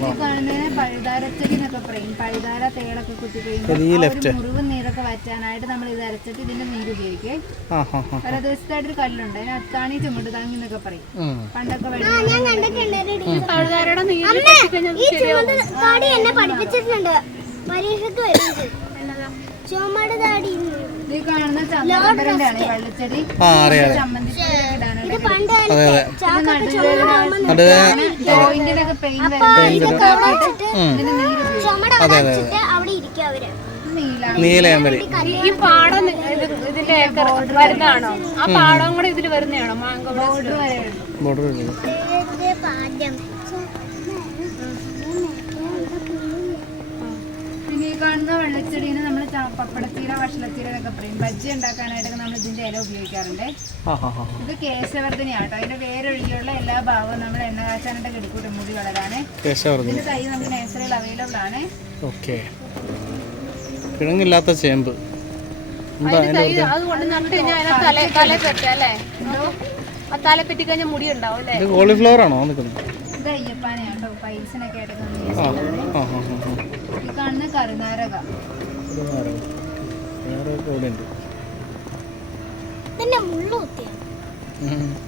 ഈ കാണുന്നതിന് പഴുതാരച്ചെടി എന്നൊക്കെ പറയും. പഴുതാര തേളൊക്കെ കുത്തി കഴിയുമ്പോൾ മുറിവ് നീരൊക്കെ വറ്റാനായിട്ട് നമ്മൾ ഇത് അരച്ചിട്ട് ഇതിന്റെ നീര് ഉപയോഗിക്കും. വലതുവശത്തായിട്ടൊരു കല്ലുണ്ട്, അതിന് അത്താണി ചുമട് താങ്ങി എന്നൊക്കെ പറയും. പണ്ടൊക്കെ ഈ കാണുന്ന ചമ്മന്തിന്റെ ആണ് വെള്ളച്ചെടി. ജോയിന്റിനൊക്കെ പെയിൻ നീലയാമ്പരി. ഈ പാടം ഇതിന്റെ വരുന്നതാണോ? ആ പാടം കൂടെ ഇതിൽ വരുന്നതാണോ? മാംഗോ ബോർഡർ കാണുന്ന വെള്ളച്ചെടീനെ നമ്മൾ പപ്പടച്ചീര വഷളച്ചീര എന്നൊക്കെ പറയും. ബജ്ജി ഉണ്ടാക്കാനായിട്ടൊക്കെ നമ്മൾ ഇതിന്റെ ഇല ഉപയോഗിക്കാറുണ്ട്. ഇത് കേശവർദ്ധനയാട്ടോ. അതിന്റെ വേരൊഴികെയുള്ള എല്ലാ ഭാഗവും നമ്മൾ എണ്ണ കാച്ചാനായിട്ട് എടുക്കൂട്ടും മുടി വളരാണ്. ഇതിന്റെ തൈ നമുക്ക് നഴ്സറിയിൽ അവൈലബിൾ ആണ്. കിഴങ്ങില്ലാത്ത ചേമ്പ് തലപ്പെറ്റി കഴിഞ്ഞാൽ മുടി ഉണ്ടാവും അല്ലേ? കോളിഫ്ലവർ ആണോ നിൽക്കുന്നത്? ഇത് അയ്യപ്പാനയാട്ടോ. പൈൽസിനൊക്കെ ആയിട്ട് ഈ കാണുന്ന കരുനാരക.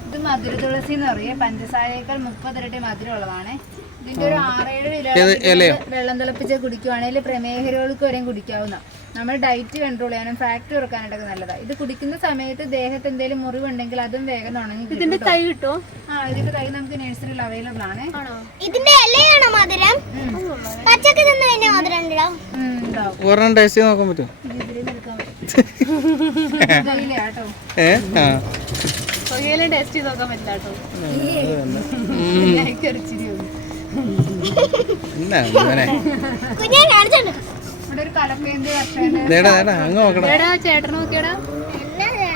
ഇത് മധുര തുളസി എന്ന് പറയും. പഞ്ചസാരയേക്കാൾ 30 ഇരട്ടി മധുരം ഉള്ളതാണ്. ഇതിന്റെ ഒരു 6-7 ഇല വെള്ളം തിളപ്പിച്ച് കുടിക്കുവാണെങ്കിൽ പ്രമേഹരോഗിക്ക് വരെയും കുടിക്കാവുന്ന. നമ്മൾ ഡയറ്റ് കൺട്രോൾ ചെയ്യാനും ഫാറ്റ് കുറക്കാനായിട്ടൊക്കെ നല്ലതാണ്. ഇത് കുടിക്കുന്ന സമയത്ത് ദേഹത്ത് എന്തെങ്കിലും മുറിവുണ്ടെങ്കിൽ അതും വേഗം ഉണങ്ങി. ഇതിന്റെ തൈ കിട്ടുമോ? ഇതിന്റെ തൈ നമുക്ക് നഴ്സറിയിൽ അവൈലബിൾ ആണ്. ഇതിന്റെ ഇലയാണോ മധുരം? പച്ചക്ക് തിന്നു കഴിഞ്ഞാൽ മധുരം ഒരെണ്ണം ടേസ്റ്റ് ചെയ്ത് നോക്കാൻ പറ്റും? ടേസ്റ്റ് ചെയ്ത് നോക്കാൻ പറ്റില്ല കേട്ടോ. ചേട്ടൻ നോക്കിയടാ.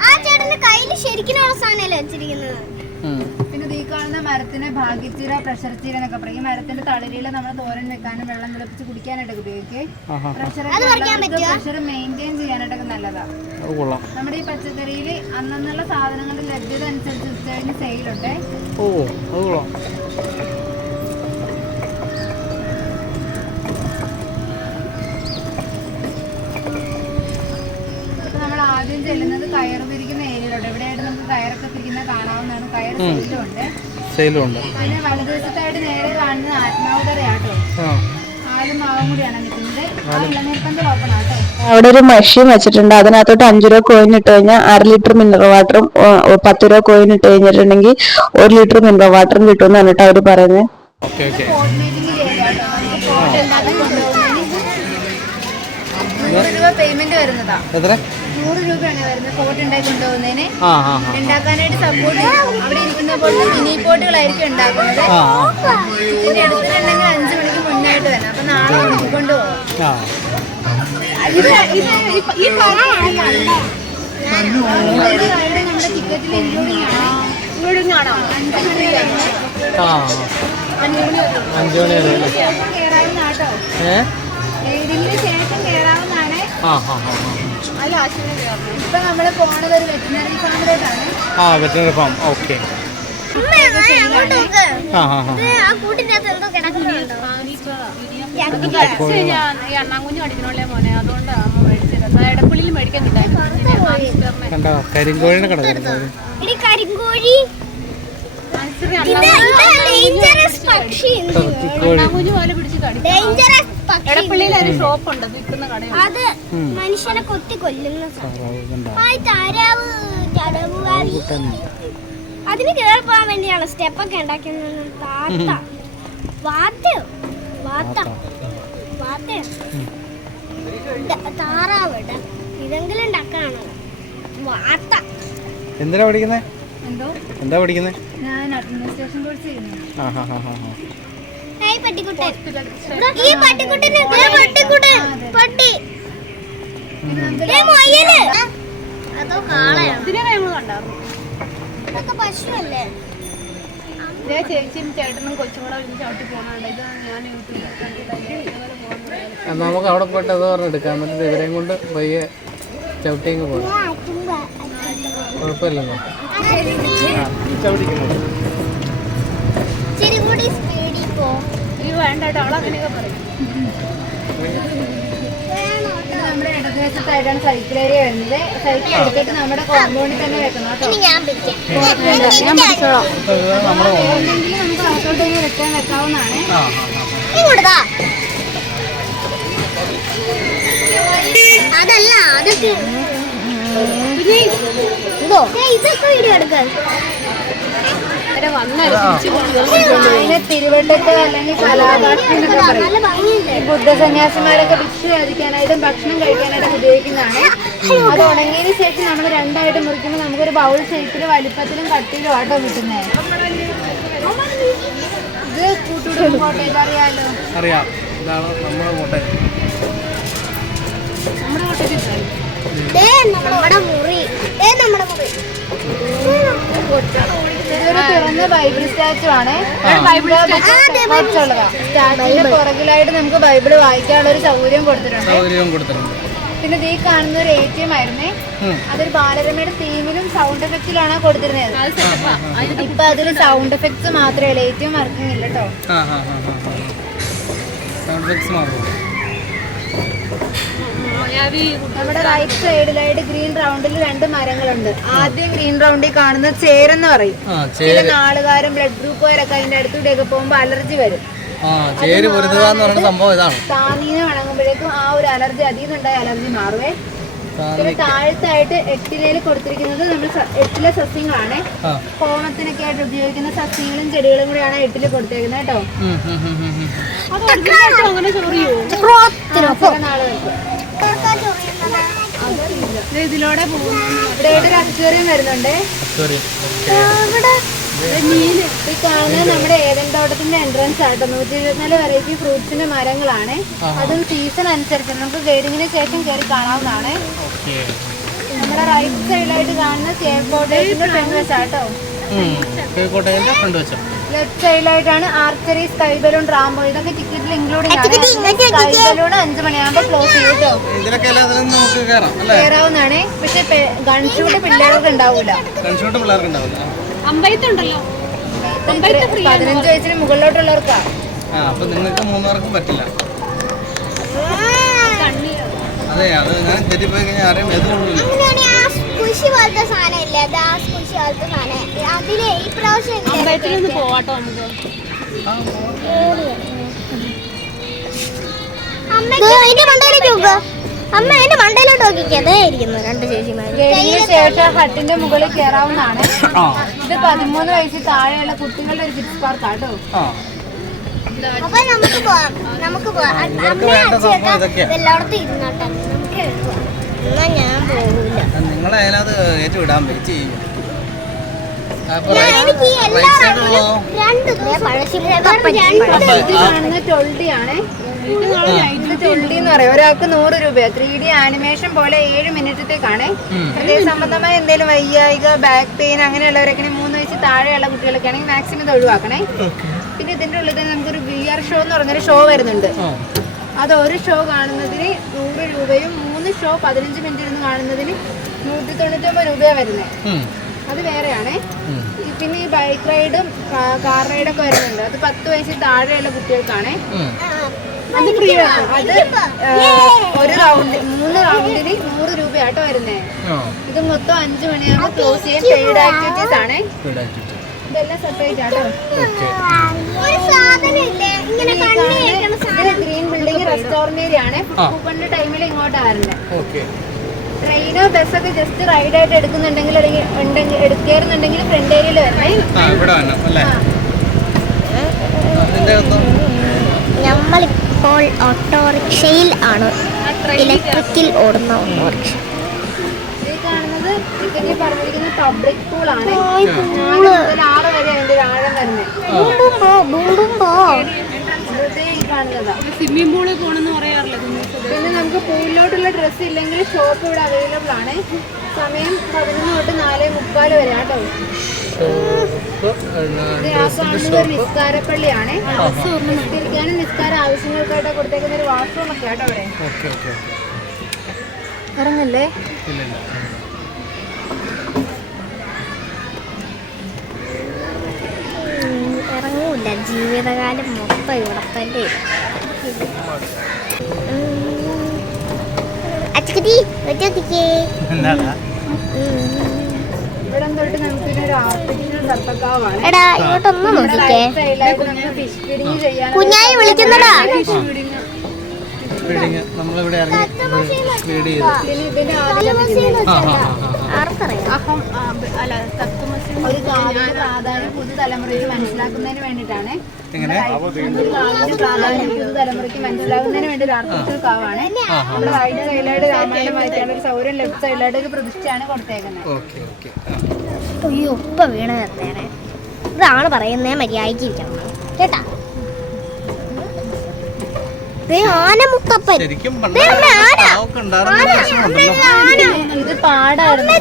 ആ ചേട്ടന്റെ കയ്യിൽ ശരിക്കുള്ള സാധനമല്ലേ വെച്ചിരിക്കുന്നത്. പിന്നെ ഈ കാണുന്ന മരത്തിന് ഭാഗ്യച്ചീര, പ്രഷർ ചീര എന്നൊക്കെ പറയും. ഈ മരത്തിന്റെ തളിരില നമ്മൾ തോരൻ വെക്കാനും വെള്ളം തിളപ്പിച്ച് കുടിക്കാനായിട്ടൊക്കെ ഉപയോഗിക്കും. പ്രഷർ മെയിൻറ്റെയിൻ ചെയ്യാനായിട്ടൊക്കെ നല്ലതാണ്. നമ്മുടെ ഈ പച്ചക്കറിയിൽ അന്നുള്ള സാധനങ്ങളുടെ ലഭ്യത അനുസരിച്ച് ഉച്ചകഴിഞ്ഞ് സെയിലുണ്ട്. ആദ്യം ചെല്ലുന്നത് കയർ തിരിക്കുന്ന ഏരിയയിലോട്ട്. എവിടെയായിട്ട് നമുക്ക് കയറൊക്കെ തിരിക്കുന്ന കാണാവുന്നതാണ്. കയർ സെയിലുണ്ട്. സെയിലും ഉണ്ട്. പിന്നെ വലതുവശത്തായിട്ട് നേരെ കാണുന്നത് ആത്മാവുതറയാട്ടോ. ആലും മാവും കൂടിയാണ് നിൽക്കുന്നത്. ആ ഇളനീർപ്പന്തൽ ഓപ്പൺ ആട്ടോ. അവിടെ ഒരു മെഷീൻ വെച്ചിട്ടുണ്ട്. അതിനകത്തോട്ട് 5 രൂപ കോയിൻ ഇട്ട് കഴിഞ്ഞാൽ 1/2 ലിറ്റർ മിനറൽ വാട്ടറും 10 രൂപ കോയിൻ ഇട്ട് കഴിഞ്ഞിട്ടുണ്ടെങ്കിൽ 1 ലിറ്റർ മിനറൽ വാട്ടറും കിട്ടുമെന്ന് പറഞ്ഞിട്ട് അവര് പറയുന്നത്. കോർഡിനേറ്റിംഗ് ചെയ്യാട്ടോ. നമുക്ക് പോട്ട് ഉണ്ടാക്കി കൊണ്ടുപോകുന്നതിന് 100 രൂപ പേയ്മെന്റ് വരുന്നതാ. 100 രൂപയാണ് വരുന്നത് പോട്ട് ഉണ്ടാക്കി കൊണ്ടുപോകുന്നതിന്. ഉണ്ടാക്കാനായിട്ട് സപ്പോർട്ട് അവിടെ ഇരിക്കുന്ന പോലെ മിനി പോട്ടുകളായിരിക്കും ഉണ്ടാക്കുന്നത്. ഇതിന്റെ എടുത്തിട്ടുണ്ടെങ്കിൽ 5 മണിക്ക് മുന്നായിട്ട് വരണം. അപ്പൊ നാളെ കൊണ്ടുപോകും. നമ്മുടെ ടിക്കറ്റിൽ ഇൻക്ലൂഡിംഗ് ആണോ? 5 മണി വരെ 5 മണി വരെ കേറാവുന്നാട്ടോ. ഇതിന് ശേഷം കേറാവുന്നതാണ്. ഇപ്പൊ നമ്മള് പോണത് ഒരു വെറ്റിനറി ഫാമിലോട്ടാണ്. Veterinary farm. ഓക്കെ. അണ്ണാങ്കുഞ്ഞു അടിക്കണോളേ മോനെ, അതുകൊണ്ട് അമ്മ മേടിച്ചത്. ഇടപ്പള്ളിയിൽ മേടിക്കാൻ കണ്ടോ കരിങ്കോഴിനെ കട അണ്ണാങ്കുഞ്ഞു പോലെ പിടിച്ച് ഇടപ്പള്ളിയിൽ ഒരു ഷോപ്പ് ഉണ്ട് വിൽക്കുന്ന കടയാണ്. അത് മനുഷ്യനെ കൊത്തി കൊല്ലുന്ന അതിന് കേറി പോകാൻ വേണ്ടിയാണ് സ്റ്റെപ്പൊക്കെ ഉണ്ടാക്കുന്നത്. താറാവ് ഇതെങ്കിലും ഉണ്ടാക്കാണ്. വാത്ത എന്തിനാ പഠിക്കുന്നേ? എന്താ പഠിക്കുന്നേ? ഞാൻ അഡ്മിനിസ്ട്രേഷൻ കോഴ്സ് ചെയ്യുന്നു. ഈ പട്ടിക്കുട്ടന് പട്ടി അതോ കാളയാണ്? ഇതൊക്കെ പശുവല്ലേ? ചേച്ചിയും ചേട്ടനും കൊച്ചും കൂടെ ചവിട്ടി പോകുന്നുണ്ട്. ഇത് ഞാൻ യൂട്യൂബിൽ കണ്ടിട്ട് നമുക്ക് അവിടെ പോയിട്ട് അത് പറഞ്ഞെടുക്കാം. എന്നിട്ട് ഇവരെയും കൊണ്ട് പയ്യെ ചവിട്ടിങ്ങ് പോകാം. കുഴപ്പമില്ലെന്നോ? ചവിട്ടിക്കുന്നു വേണ്ട കേട്ടോ, അവളങ്ങനെയൊക്കെ പറയും. നമ്മുടെ ഇടതുവശത്തായിട്ടാണ് സൈക്കിൾ ഏരിയ വരുന്നത്. സൈക്കിൾ എടുത്തിട്ട് നമ്മുടെ കോമ്പൗണ്ടിൽ തന്നെ വെക്കണം കേട്ടോ. നമുക്ക് അകത്തോട്ട് റിട്ടേൺ വെക്കാവുന്നതാണ്. അതല്ല അതൊക്കെ ഇതൊക്കെ വീഡിയോ എടുക്കാൻ അതിനെ തിരുവട്ടത്ത് അല്ലെങ്കിൽ കലാഭാഷ എന്നൊക്കെ പറയും. ഈ ബുദ്ധസന്യാസിമാരൊക്കെ ഭിക്ഷ യാചിക്കാനായിട്ടും ഭക്ഷണം കഴിക്കാനായിട്ടും ഉപയോഗിക്കുന്നതാണ്. അത് ഉണങ്ങിയതിന് ശേഷം നമ്മൾ രണ്ടായിട്ട് മുറിക്കുമ്പോൾ നമുക്കൊരു ബൗൾ ഷേപ്പിലും വലിപ്പത്തിലും കട്ടിയിലും ആട്ടോ കിട്ടുന്നത്. ഇത് കൂട്ടുകുടുംബ കോട്ടയം അറിയാലോ? അറിയാം. ഇതാണ് നമ്മുടെ കോട്ടയം. ഇതൊരു തുറന്ന ബൈബിൾ സ്റ്റാച്ചു ആണ്. സ്റ്റാച്ചുവിന്റെ പുറകിലായിട്ട് നമുക്ക് ബൈബിള് വായിക്കാനുള്ള ഒരു സൗകര്യം കൊടുത്തിട്ടുണ്ട്. പിന്നെ ഈ കാണുന്ന ഒരു ATM ആയിരുന്നേ. അതൊരു ബാലരമയുടെ തീമിലും സൗണ്ട് എഫക്റ്റിലാണ് കൊടുത്തിരുന്നത്. ഇപ്പൊ അതിൽ സൗണ്ട് എഫക്ട്സ് മാത്രമേ ATM വർക്കിംഗ് ഇല്ല കേട്ടോ. നമ്മുടെ റൈറ്റ് സൈഡിലായിട്ട് ഗ്രീൻ റൗണ്ടിൽ 2 മരങ്ങളുണ്ട്. ആദ്യം ഗ്രീൻ റൗണ്ടിൽ കാണുന്നത് ചേരെന്ന് പറയും. ചില നാളുകാരും ബ്ലഡ് ഗ്രൂപ്പുകാരൊക്കെ അതിന്റെ അടുത്തൂടെയൊക്കെ പോകുമ്പോ അലർജി വരും. താനീന്ന് വണങ്ങുമ്പോഴേക്കും ആ ഒരു അലർജി അതിൽ നിന്നുണ്ടായ അലർജി മാറുവേ. പിന്നെ താഴത്തായിട്ട് 8 കൊടുത്തിരിക്കുന്നത് നമ്മൾ 8 സസ്യങ്ങളാണ്. ഹോമത്തിനൊക്കെ ആയിട്ട് ഉപയോഗിക്കുന്ന സസ്യങ്ങളും ചെടികളും കൂടിയാണ് 8 കൊടുത്തേക്കുന്നത് കേട്ടോ. ഇതിലൂടെ ഇവിടെ ഒരു അക്വേറിയം വരുന്നുണ്ട്. ഈ കാണുന്നത് നമ്മുടെ ഏതൻ തോട്ടത്തിന്റെ എൻട്രൻസ് ആട്ടോ. 124 വെറൈറ്റി ഫ്രൂട്ട്സിന്റെ മരങ്ങളാണ്. അതും സീസൺ അനുസരിച്ച് നമുക്ക് ഗൈഡിങ്ങിന് ശേഷം കയറി കാണാവുന്നതാണ്. നമ്മുടെ റൈറ്റ് സൈഡിലായിട്ട് കാണുന്ന കോട്ടയത്തിന്റെ ഫ്രണ്ട് വശാട്ടോ. ലെഫ്റ്റ് സൈഡിലായിട്ടാണ് ആർച്ചറി, സ്കൈ ബലൂൺ, റാംബോ. ഇതൊക്കെ ടിക്കറ്റിൽ ഇൻക്ലൂഡിംഗ് ആണ്. സ്കൈ ബലൂൺ 5 മണിയാകുമ്പോൾ ക്ലോസ് ചെയ്തോ കയറാവുന്നതാണ്. പക്ഷെ ഗൺഷൂട്ട് പിള്ളേർക്ക് ഉണ്ടാവൂല. 15 വയസ്സിന് മുകളിലോട്ടുള്ളവർക്കാ. നിങ്ങൾക്ക് 3 പേർക്കും പറ്റില്ല. അതെ, അത് ഞാൻ തെറ്റിപ്പോയി കഴിഞ്ഞാൽ ആരെയും അങ്ങനെയാണെങ്കിൽ ആ സ്കുഷി പോലത്തെ സാധനം ഇല്ലേ, അത് ആ സ്കുഷി പോലത്തെ സാധനം അതിലെ ഈ പ്രാവശ്യം അമ്പലത്തിലൊന്ന് പോവാട്ടോ നമുക്ക്. എന്റെ മണ്ടയിലേക്ക് നോക്കുക. അമ്മ എന്റെ മണ്ടയിലോട്ട് നോക്കിക്കതേ ഇരിക്കുന്നു രണ്ട് ചേച്ചിമാര്. ഗെയിമിന് ശേഷം ഹട്ടിന്റെ മുകളിൽ കയറാവുന്നതാണ്. ഇത് 13 വയസ്സിൽ താഴെയുള്ള കുട്ടികളുടെ ഒരു കിഡ്സ് പാർക്കാട്ടോ. അപ്പൊ നമുക്ക് പോവാം. എല്ലായിടത്തും ഇരുന്നോട്ടെ. നമുക്ക് എന്നാ ഞാൻ പോകില്ല. നിങ്ങളെ അതിനകത്ത് ഏറ്റവും ഇടാൻ വെയിറ്റ് ചെയ്യും. എനിക്ക് എല്ലാ രണ്ട് കാണുന്ന ടൊൾഡിയാണ്. ഇത് ടൊൾഡി എന്ന് പറയും. ഒരാൾക്ക് 100 രൂപയാണ്. 3D ആനിമേഷൻ പോലെ 7 മിനിറ്റത്തേക്കാണ്. ഹൃദയ സംബന്ധമായ എന്തെങ്കിലും വയ്യായിക, ബാക്ക് പെയിൻ അങ്ങനെയുള്ളവരൊക്കെ 3 വയസ്സിൽ താഴെയുള്ള കുട്ടികളൊക്കെ ആണെങ്കിൽ മാക്സിമം ഇത് ഒഴിവാക്കണേ. പിന്നെ ഇതിന്റെ ഉള്ളിൽ തന്നെ നമുക്കൊരു VR ഷോ എന്ന് പറഞ്ഞൊരു ഷോ വരുന്നുണ്ട്. അത് ഒരു ഷോ കാണുന്നതിന് 100 രൂപയും 3 ഷോ 15 മിനിറ്റ് ഇരുന്ന് കാണുന്നതിന് 199 രൂപയാണ് വരുന്നത്. അത് വേറെയാണ്. പിന്നെ ഈ ബൈക്ക് റൈഡും കാർ റൈഡൊക്കെ വരുന്നുണ്ട്. അത് 10 വയസ്സിൽ താഴെയുള്ള കുട്ടികൾക്കാണ്. അത് ഫ്രീ ആണ്. അത് ഒരു റൗണ്ട് 3 റൗണ്ടിന് 100 രൂപയാട്ടോ വരുന്നേ. ഇത് മൊത്തം 5 മണിയാകുമ്പോൾ ക്ലോസ് ചെയ്യാൻ പെയ്ഡ് ആക്ടിവിറ്റീസ് ആണ്. ഇതെല്ലാം സെപ്പറേറ്റ് ആട്ടോ. ഇത് ഗ്രീൻ ബിൽഡിംഗ് റെസ്റ്റോറന്റ് ഏരിയ ആണ്. കൂപ്പണിന്റെ ടൈമിൽ ഇങ്ങോട്ടായിരുന്നു. ട്രെയിനോ ബസ്സൊക്കെ ജസ്റ്റ് റൈഡ് ആയിട്ട് എടുക്കുന്നുണ്ടെങ്കിൽ എടുക്കാറുണ്ടെങ്കിൽ ഫ്രണ്ട് ഏരിയയിൽ വരണേ. നമ്മളിപ്പോൾ ഓട്ടോറിക്ഷയിൽ ആണ്. ഇലക്ട്രിക്കിൽ ഓടുന്ന ഓട്ടോറിക്ഷ. ഈ കാണുന്നത് ഇതിന് പറഞ്ഞിരിക്കുന്ന പബ്ലിക് പൂൾ ആണ്. 6 വരെ അതിന്റെ ആഴം വരുന്നത്. ഈ കാണുന്നതാ സ്വിമ്മിംഗ് പൂളിൽ പോകണമെന്ന് പറയാറില്ല. പിന്നെ നമുക്ക് പൂളിലോട്ടുള്ള ഡ്രസ്സ് ഇല്ലെങ്കിൽ ഷോപ്പ് ഇവിടെ അവൈലബിൾ ആണ്. സമയം 11 തൊട്ട് 4:45 വരെ കേട്ടോ. കാണുന്നത് നിസ്കാരപ്പള്ളിയാണ്. നിസ്കരിക്കാനും നിസ്കാര ആവശ്യങ്ങൾക്കായിട്ട് കൊടുത്തേക്കുന്ന ഒരു വാഷ്റൂം ഒക്കെ കേട്ടോ അവിടെ. ഇറങ്ങല്ലേ? ഇറങ്ങൂല. ജീവിതകാലം മൊത്തം ഇവിടെ തന്നെ. ഇവിടെ തൊട്ട് നമുക്ക് ഒരു ആർട്ടിഫിഷ്യൽ സർപ്പക്കാവാണ്. എടാ ഇങ്ങോട്ടൊന്നും നോക്കിക്കേ. ഫിഷ് ഫീഡിങ് ചെയ്യാൻ കുഞ്ഞായി വിളിക്കുന്നടാ. നമ്മളിവിടെ ഇറങ്ങി ഫീഡ് ചെയ്ത് ഇതിന്റെ ആദ്യം ആർക്കറിയാം. ഒരു കാവിന്റെ പ്രാധാന്യം പുതുതലമുറയ്ക്ക് മനസ്സിലാക്കുന്നതിന് വേണ്ടിയിട്ടാണ്. പ്രാധാന്യം പുതുതലമുറയ്ക്ക് മനസ്സിലാക്കുന്നതിന് വേണ്ടി ഒരു ആർട്ടിഫിഷ്യൽ കാവാണ്. നമ്മുടെ റൈറ്റ് സൈഡിലായിട്ട് രാമായണം വായിക്കാനുള്ള ഒരു സൗകര്യം, ലെഫ്റ്റ് സൈഡിലായിട്ട് ഒരു പ്രതിഷ്ഠയാണ് കൊടുത്തേക്കുന്നത്. അയ്യോ ഉപ്പ വീണ് നിർത്തേനെ. ഇതാണ് പറയുന്നേ മര്യാദയ്ക്ക് ഇരിക്കണം കേട്ടാ. ആനമുത്തപ്പൻ. ഇത് പാടായിരുന്നു.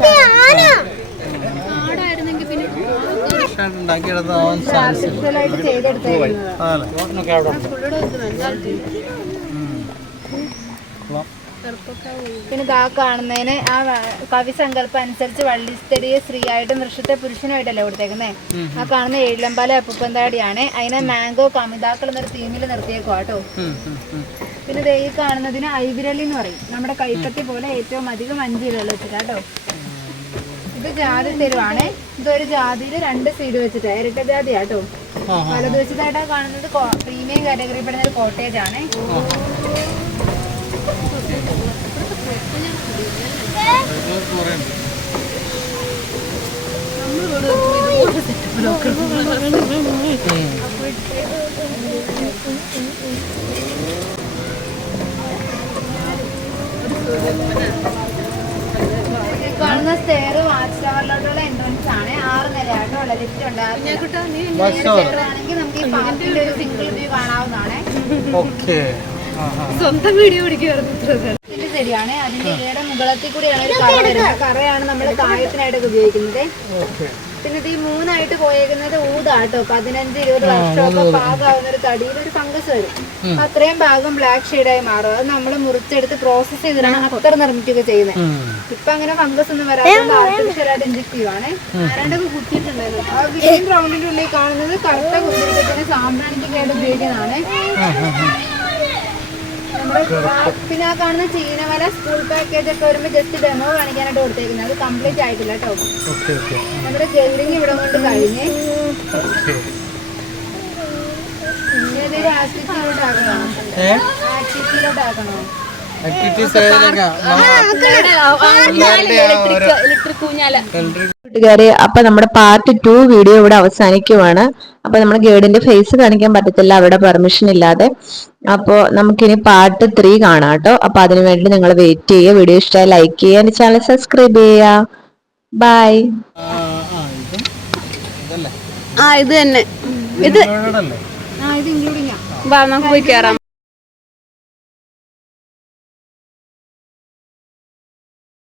ആർട്ടിഫിഷ്യലായിട്ട് പിന്നെ ഇതാ കാണുന്നതിന് ആ കവിസങ്കല്പം അനുസരിച്ച് വള്ളിസ്തടിയെ സ്ത്രീയായിട്ടും വൃക്ഷത്തെ പുരുഷനുമായിട്ടല്ലേ കൊടുത്തേക്കുന്നേ. ആ കാണുന്ന ഏഴിലമ്പാല അപ്പൂപ്പന്താടിയാണ്. അതിനെ മാംഗോ കമിതാക്കൾ എന്നൊരു തീമിൽ നിർത്തിയേക്കോ കേട്ടോ. പിന്നെ ഈ കാണുന്നതിന് ഐവിരളി എന്ന് പറയും. നമ്മുടെ കൈപ്പത്തി പോലെ ഏറ്റവും അധികം 5 ഇലകൾ വെച്ചിട്ടാട്ടോ. ഇത് ജാതി തെരുവാണ്. ഇതൊരു ജാതിയിൽ 2 സീഡ് വെച്ചിട്ട് ഇരട്ട ജാതി ആട്ടോ. വലതുവശത്തായിട്ടാ കാണുന്നത് പ്രീമിയം കാറ്റഗറി പെടുന്ന ഒരു കോട്ടേജ് ആണ്. കാണുന്ന സ്റ്റെയർ വാച്ച് ടവറിലോട്ടുള്ള എൻട്രൻസ് ആണ്. 6 നിലയാട്ടോ ഉള്ള ലിഫ്റ്റ് ഉണ്ടാകും. നമുക്ക് ഈ പാർക്കിന്റെ ഒരു സിംഗിൾ വ്യൂ കാണാവുന്നതാണ്. സ്വന്തം വീഡിയോ പിടിക്കുവായിരുന്നു. ഇതിന്റെ ശരിയാണ്. അതിന്റെ ഇലയുടെ മുകളത്തിൽ കൂടിയാണ് ഒരു കറ വരുന്നത്. കറയാണ് നമ്മൾ കായത്തിനായിട്ടൊക്കെ ഉപയോഗിക്കുന്നത്. പിന്നെ ഇത് ഈ 3 പോയേക്കുന്നത് ഊതാട്ടോ. 15-20 വർഷമൊക്കെ പാകാവുന്ന ഒരു തടിയിൽ ഒരു ഫംഗസ് വരും. അത്രയും ഭാഗം ബ്ലാക്ക് ഷെയ്ഡായി മാറും. അത് നമ്മൾ മുറിച്ചെടുത്ത് പ്രോസസ് ചെയ്തിട്ടാണ് അത്തർ നിർമ്മിക്കുക ചെയ്യുന്നത്. ഇപ്പൊ അങ്ങനെ ഫംഗസ് ഒന്നും വരാത്തത് ആർട്ടിഫിഷ്യലായിട്ട് ഇൻജക്റ്റീവ് ആണ്. ആരാണ്ടൊക്കെ കുത്തിയിട്ടുണ്ടായിരുന്നു. ആ ഗ്രീൻ ഗ്രൗണ്ടിന്റെ ഉള്ളിൽ കാണുന്നത് കറുത്ത കുതിരക്കത്തിന് സാമ്പ്രാണിക്കൊക്കെ ആയിട്ട് ഉപയോഗിക്കുന്നതാണ്. നമ്മുടെ പിന്നെ ആ കാണുന്ന ചീനവല സ്കൂൾ പാക്കേജ് ഒക്കെ വരുമ്പോൾ ജസ്റ്റ് ഡെമോ കാണിക്കാനായിട്ട് കൊടുത്തേക്കുന്നത്. അത് കംപ്ലീറ്റ് ആയിട്ടില്ല കേട്ടോ. നമ്മുടെ ഗെൽഡിങ് ഇവിടെ കൊണ്ട് കഴിഞ്ഞേ. ഏതൊരു ആക്ടിവിറ്റിയിലോട്ട് ആക്കണോ? ആക്ടിവിറ്റിയിലോട്ട് ആക്കണോ? കൂട്ടുകാരെ, അപ്പൊ നമ്മുടെ പാർട്ട് 2 വീഡിയോ ഇവിടെ അവസാനിക്കുവാണ്. അപ്പൊ നമ്മുടെ ഗൈഡിന്റെ ഫേസ് കാണിക്കാൻ പറ്റത്തില്ല അവരുടെ പെർമിഷൻ ഇല്ലാതെ. അപ്പോ നമുക്കിനി പാർട്ട് 3 കാണാം കേട്ടോ. അപ്പൊ അതിനുവേണ്ടി നിങ്ങൾ വെയിറ്റ് ചെയ്യുക. വീഡിയോ ഇഷ്ടമായി ലൈക്ക് ചെയ്യുക, എന്റെ ചാനൽ സബ്സ്ക്രൈബ് ചെയ്യുക. ബൈ. ഇത് തന്നെ ഇത് ഇത് ഇൻക്ലൂഡിംഗ് വാ നമുക്ക് പോയി കേറാം.